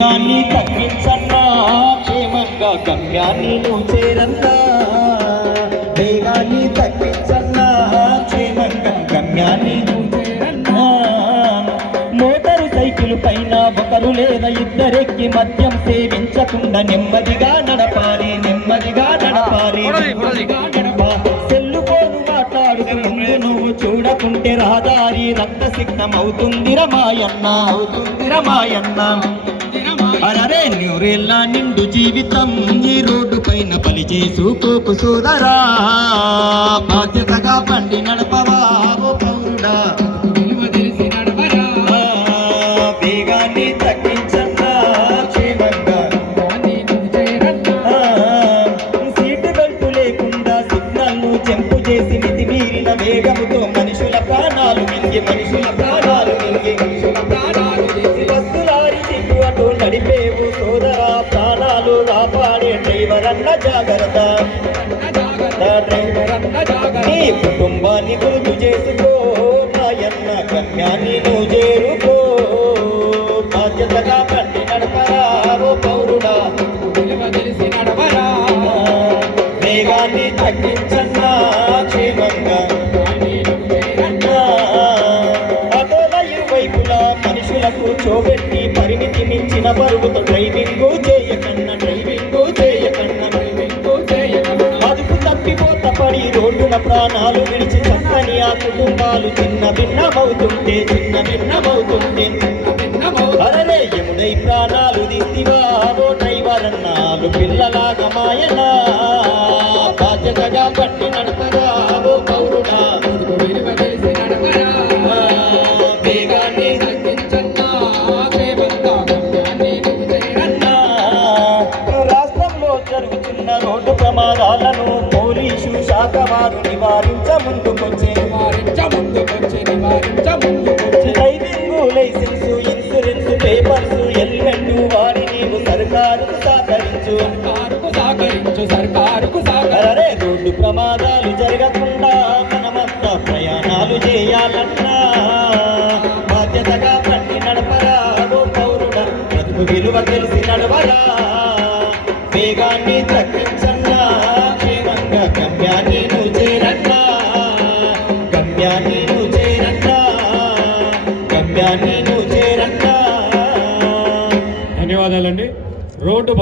వేగాన్ని తగ్గించన్నా క్షేమంగా గమ్యాన్ని నువ్వు చేరన్నా వేగాన్ని తగ్గించన్నా క్షేమంగా గమ్యాన్ని నువ్వు చేరన్నా మోటారు సైకిల్ పైన ఒకరు లేదా ఇద్దరెక్కి మద్యం సేవించకుండా నెమ్మదిగా నడపాలి నెమ్మదిగా నడపాలి చూడకుంటే రహదారి రక్త సిగ్నం రమాయన్న అవుతుంది రమాయన్న అరరే నూరేళ్ళ నిండు జీవితం ఈ రోడ్డు పైన బలి చేసుకోకు సోదరా. బాధ్యతగా బండి నడ చేసి మితి మీరిన వేగముతో మనుషుల ప్రాణాలు మింగి మనుషుల ప్రాణాలు మింగి మనుషుల ప్రాణాలు చేసి బస్సులారి అటు నడిపేవు సోదరా ప్రాణాలు కాపాడే డ్రైవర్ అన్న జాగ్రత్త. డ్రైవర్ అన్న జాగ్రత్త కుటుంబ నీ పరిమితి మించిన పరుగుతో డ్రైవింగ్ చేయకన్నా డ్రైవింగ్ చేయకన్నా డ్రైవింగ్ చేయకన్నా అదుపు తప్పిపోత పడి రోడ్డున ప్రాణాలు విడిచి చక్కని ఆ కుటుంబాలు చిన్న భిన్నమవుతుంటే చిన్న భిన్నమవుతుంటే. అరరే ఎముడై ప్రాణాలు దిస్తివా ఓ డ్రైవర్ అన్నాలు పిల్లలాగా మాయనా. పోలీసు శాఖ వారు నివారించ ముందుకొచ్చి. నివారించ ముందుకొచ్చి నివారించ ముందుకొచ్చి. Driving licence insurance papers helmet వారి నీవు సర్కారుకు సహకరించు. సర్కారుకు సహకరించు సర్కారుకు సహకారే రోడ్డు ప్రమాదాలు జరగకుండా మనమంతా ప్రయాణాలు చేయాలన్నా. బాధ్యతగా పట్టి నడపరా ఓ పౌరుడ బ్రతుకు విలువ తెలిసి నడవరా. వేగాన్ని తగ్గించ ధన్యవాదాలండి. రోడ్డు